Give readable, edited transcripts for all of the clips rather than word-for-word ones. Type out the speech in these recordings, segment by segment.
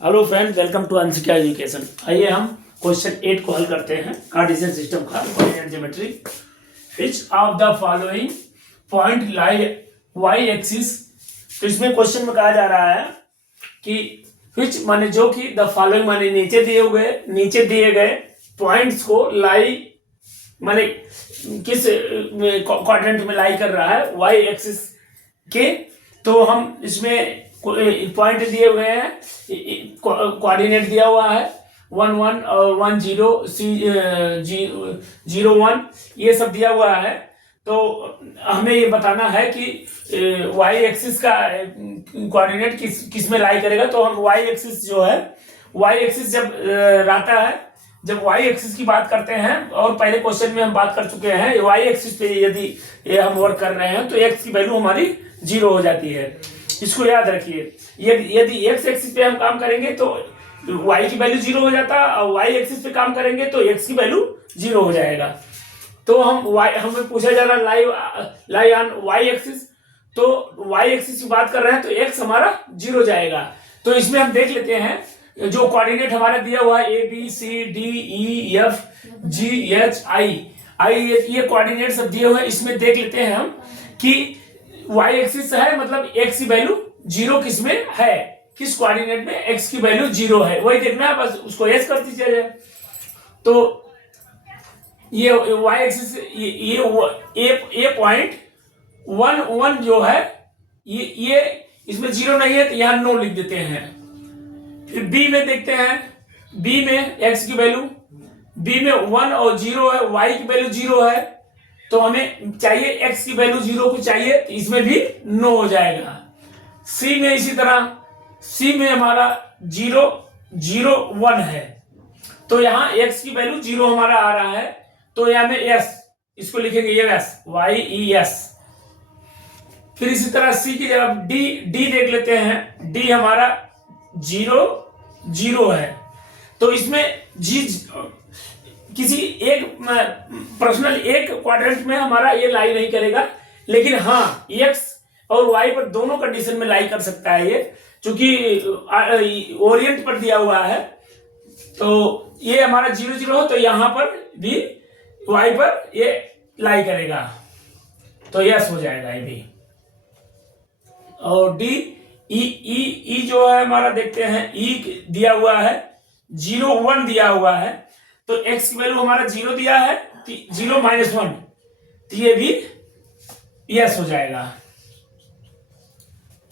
Hello friend, welcome to Unsecure Education. आइए हम question 8 को हल करते हैं। कार्टेशियन सिस्टम का coordinate geometry. Which of the following point lie Y axis. तो इसमें क्वेश्चन में कहा जा रहा है कि व्हिच माने जो कि द फॉलोइंग माने नीचे दिए गए पॉइंट्स को लाई माने किस क्वाड्रेंट में लाई कर रहा है वाई एक्सिस के। तो हम इसमें पॉइंट दिए हुए हैं, कोऑर्डिनेट दिया हुआ है 1 1 और 1 0 0 1 ये सब दिया हुआ है। तो हमें ये बताना है कि वाई एक्सिस का कोऑर्डिनेट किस में लाई करेगा। तो हम वाई एक्सिस जो है, वाई एक्सिस जब रहता है, जब वाई एक्सिस की बात करते हैं और पहले क्वेश्चन में हम बात कर चुके हैं, वाई एक्सिस पे यदि हम वर्क कर रहे हैं तो एक्स की वैल्यू हमारी 0 हो जाती है। इसको याद रखिए। यदि एक्स एक्सिस पे हम काम करेंगे तो वाई की वैल्यू 0 हो जाता, और वाई एक्सिस पे काम करेंगे तो एक्स की वैल्यू 0 हो जाएगा। तो हमें पूछा जा रहा लाई ऑन वाई एक्सिस, तो वाई एक्सिस की बात कर रहे हैं तो एक्स हमारा 0 जाएगा। तो इसमें हम देख लेते हैं जो कोऑर्डिनेट हमारा दिया हुआ है A B C D E F G H I ये कोऑर्डिनेट सब दिए हुए हैं। इसमें देख लेते हैं हम कि वाई एक्सिस है, मतलब एक्स की वैल्यू 0 किस में है, किस कोऑर्डिनेट में एक्स की वैल्यू 0 है, वही देखना है, बस उसको एस कर दीजिए। तो ये वाई एक्सिस ये पॉइंट 1 1 जो है ये इसमें 0 नहीं है तो यहां नो लिख देते हैं। फिर बी में देखते हैं, बी में एक्स की वैल्यू, बी में 1 और 0 है, वाई की वैल्यू 0 है, तो हमें चाहिए एक्स की वैल्यू 0 को चाहिए, तो इसमें भी नो हो जाएगा। सी में इसी तरह, सी में हमारा 0 0 1 है, तो यहां एक्स की वैल्यू 0 हमारा आ रहा है, तो यहां में एस, इसको लिखेंगे ये एस वाई ई एस। फिर इसी तरह सी की जगह डी देख लेते हैं, डी हमारा 0 0 है, तो इसमें जी किसी एक पर्सनल एक क्वाड्रेंट में हमारा ये लाई नहीं करेगा, लेकिन हाँ एक्स और वाई पर दोनों कंडीशन में लाई कर सकता है ये, क्योंकि ओरिएंट पर दिया हुआ है। तो ये हमारा 0 0 हो तो यहां पर भी वाई पर ये लाई करेगा, तो यस हो जाएगा ये भी। और डी ई जो है हमारा, देखते हैं ई दिया हुआ है 0 1 दिया हुआ है, तो x की वैल्यू हमारा 0 दिया है, 0 -1, तो ये भी यस हो जाएगा।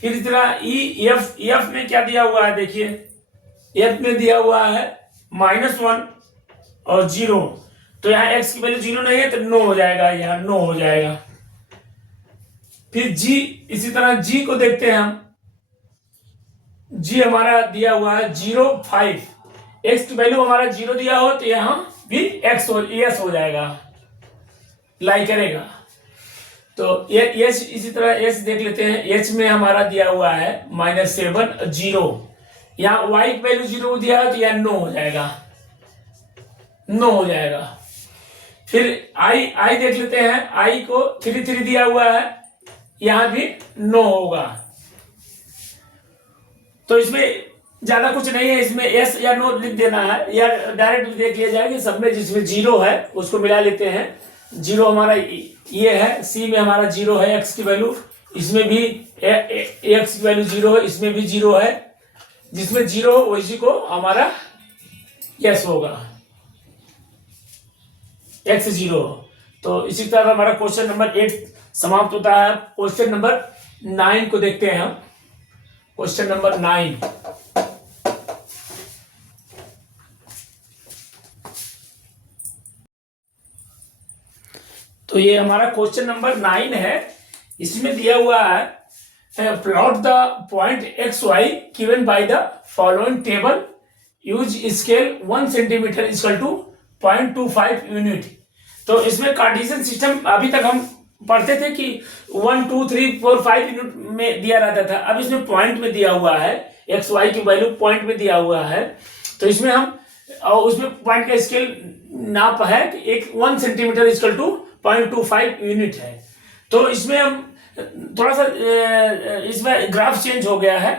फिर इस तरह एफ में क्या दिया हुआ है, देखिए एफ में दिया हुआ है -1 और 0, तो यहाँ x की वैल्यू 0 नहीं है तो नो हो जाएगा, यहाँ नो हो जाएगा। फिर जी, इसी तरह जी को देखते हैं हम, जी हमारा दिया हुआ है 0 5, एक्स की वैल्यू हमारा 0 दिया हो तो यहां भी एक्स हो जाएगा, लाई करेगा। तो ये एच, इसी तरह एच देख लेते हैं, एच में हमारा दिया हुआ है -7 0, यहाँ वाई की वैल्यू 0 दिया है तो यह नो हो जाएगा, नो हो जाएगा। फिर आई देख लेते हैं, आई को 3 3 दिया हुआ है, यहां भी नो होगा। तो इसमें ज्यादा कुछ नहीं है, इसमें एस या नो लिख देना है, या डायरेक्ट देख लिया जाएगा। सब में जिसमें 0 है उसको मिला लेते हैं। 0 हमारा ये है, सी में हमारा 0 है एक्स की वैल्यू, इसमें भी एक्स की वैल्यू 0 है, इसमें भी 0 है, जिसमें 0 हो उसी को हमारा यस होगा, एक्स 0। तो इसी तरह हमारा क्वेश्चन नंबर 8 समाप्त होता है। क्वेश्चन नंबर 9 को देखते हैं हम। क्वेश्चन नंबर 9, तो ये हमारा क्वेश्चन नंबर 9 है। इसमें दिया हुआ है plot the point X Y given by the following table, use scale 1 centimetre equal to 0.25 unit. तो इसमें कार्टेशियन सिस्टम अभी तक हम पढ़ते थे कि 1 2 3 4 5 यूनिट में दिया रहता था, अब इसमें पॉइंट में दिया हुआ है, एक्स वाई की वैल्यू पॉइंट में दिया हुआ है। तो इसमें हम, और उसमें पॉइंट का स्केल नाप है कि 1 सेंटीमीटर इक्वल टू 0.25 यूनिट है। तो इसमें हम थोड़ा सा इसमें ग्राफ चेंज हो गया है।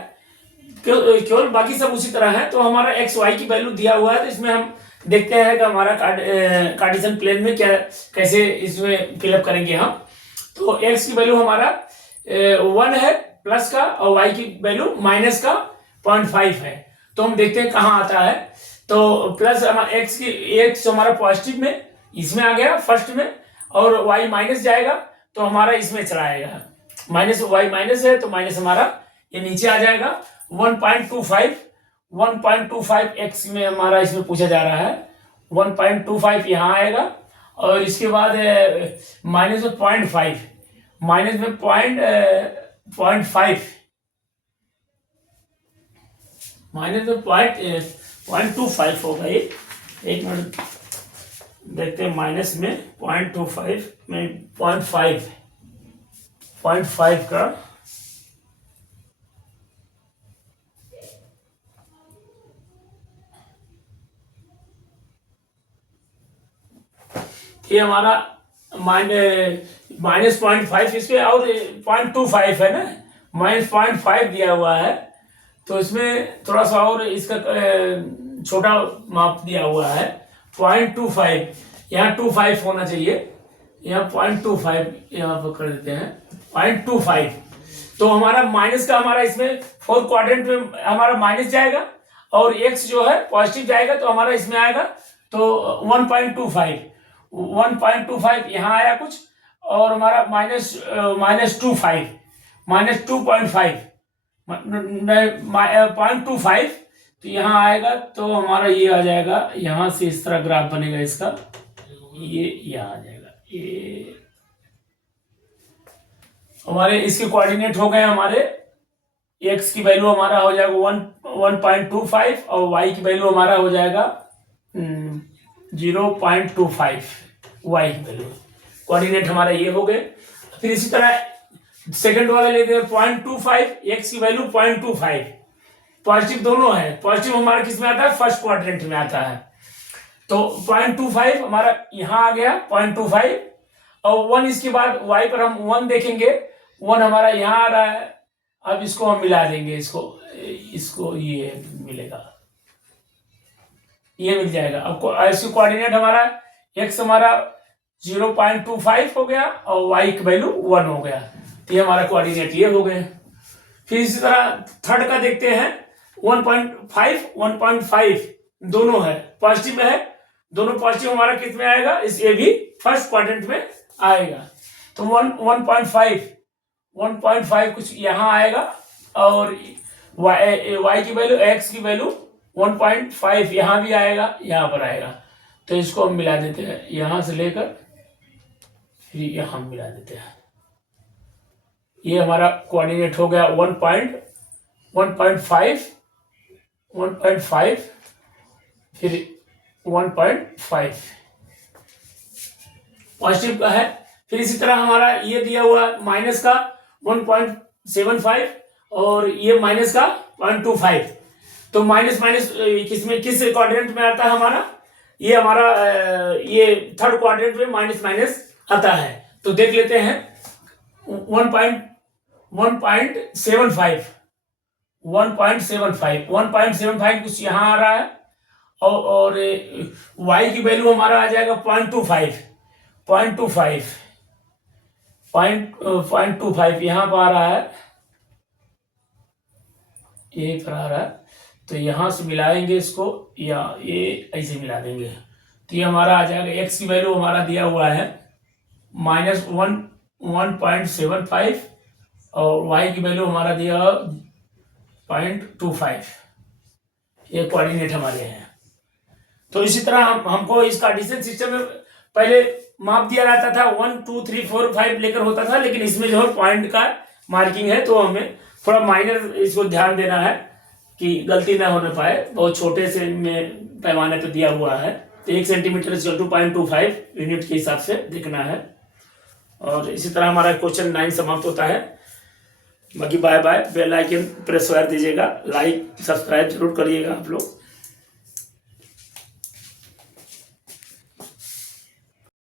केवल बाकी सब उसी तरह है। तो हमारा एक्स वाई की वैल्यू दिया हुआ है, तो इसमें हम देखते हैं कि हमारा कार्टेशियन प्लेन में क्या कैसे इसमें फिलअप करेंगे हम। तो एक्स की वैल्यू हमारा 1 है प्लस का, और वाई की वैल्यू माइनस का 0.5 है। तो हम देखते हैं कहाँ आता है। तो प्लस एक्स हमारा पॉजिटिव में इसमें आ गया फर्स्ट में, और वाई माइनस जाएगा तो हमारा इसमें चला आएगा। माइनस वाई माइनस है तो माइनस हमारा ये नीचे आ जाएगा। 1.25 एक्स में हमारा इसमें पूछा जा रहा है। 1.25 यहाँ आएगा, और इसके बाद माइनस में 0.5, माइनस में 0.5, माइनस में 0.25 होगा ये। एक मिनट देखते हैं, माइनस में 0.25 में 0.5 का ये हमारा माइनस 0.5 इसके, और 0.25 है ना, माइनस 0.5 दिया हुआ है। तो इसमें थोड़ा सा और इसका छोटा माप दिया हुआ है 0.25, यहाँ 25 होना चाहिए, यहाँ 0.25 यहाँ पर कर देते हैं 0.25। तो हमारा माइनस का हमारा इसमें फोर्थ क्वाड्रेंट में हमारा माइनस जाएगा, और एक्स जो है पॉजिटिव जाएगा, तो हमारा इसमें आएगा तो 1.25 यहाँ आया कुछ, और हमारा माइनस 2.5, माइनस 2.5 0.25, तो यहाँ आएगा तो हमारा ये आ जाएगा। यहाँ से इस तरह ग्राफ बनेगा इसका, ये यहाँ आ जाएगा। ये हमारे इसके कोऑर्डिनेट हो गए। हमारे x की वैल्यू हमारा हो जाएगा 1.25, और y की वैल्यू हमारा हो जाएगा 0.25, y की वैल्यू। कोऑर्डिनेट हमारे ये हो गए। फिर इसी तरह सेकंड वाला लेते हैं 0.25, x की वैल्यू 0.25, पॉजिटिव दोनों है। पॉजिटिव हमारा किस में आता है, फर्स्ट क्वाड्रेंट में आता है। तो 0.25 हमारा यहाँ आ गया 0.25, और 1 इसके बाद y पर हम 1 देखेंगे, 1 हमारा यहाँ आ रहा है। अब इसको हम मिला देंगे, इसको ये मिलेगा, ये मिल जाएगा। अब इसकी कोऑर्डिनेट हमारा x हमारा 0.25 हो गया, और y की वैल्यू 1 हो गया। तो ये हमारा कोऑर्डिनेट ये हो गए। फिर इसी तरह थर्ड का देखते हैं 1.5 दोनों है, पॉजिटिव में है, दोनों पॉजिटिव हमारा किस में आएगा, इस ये भी फर्स्ट क्वाड्रेंट में आएगा। तो 1.5 कुछ यहाँ आएगा, और y की वैल्यू, x की वैल्यू 1.5 यहाँ भी आएगा, यहाँ पर आएगा। तो इसको हम मिला देते हैं, यहाँ से लेकर फिर यहाँ मिला देते हैं। ये हमारा कोऑर्डिनेट हो गया 1.5, फिर 1.5 पॉजिटिव का है। फिर इसी तरह हमारा ये दिया हुआ माइनस का 1.75, और ये माइनस का 0.25। तो माइनस किस क्वाड्रेंट में आता है हमारा, ये हमारा ये थर्ड क्वाड्रेंट में माइनस माइनस आता है। तो देख लेते हैं 1.75 कुछ यहाँ आ रहा है, और y की वैल्यू हमारा आ जाएगा 0.25 यहाँ पर आ रहा है, ये पर आ रहा है। तो यहाँ से मिलाएंगे इसको, या ये ऐसे मिला देंगे, तो ये हमारा आ जाएगा। x की वैल्यू हमारा दिया हुआ है -1.75, और y की वैल्यू हमारा दिया 0.25। ये कोऑर्डिनेट हमारे हैं। तो इसी तरह हमको इस कार्टेशियन सिस्टम में पहले माप दिया रहता था 1 2 3 4 5 लेकर होता था, लेकिन इसमें जो है पॉइंट का मार्किंग है, तो हमें थोड़ा माइनर इसको ध्यान देना है कि गलती ना होने पाए। बहुत छोटे से में पैमाने पे दिया हुआ है, तो 1 सेंटीमीटर = 2.25 यूनिट के हिसाब से देखना है। और इसी तरह हमारा क्वेश्चन 9 समाप्त होता है। बाकी bye bye. Bell icon press कर दीजिएगा, लाइक सब्सक्राइब जरूर करिएगा आप लोग।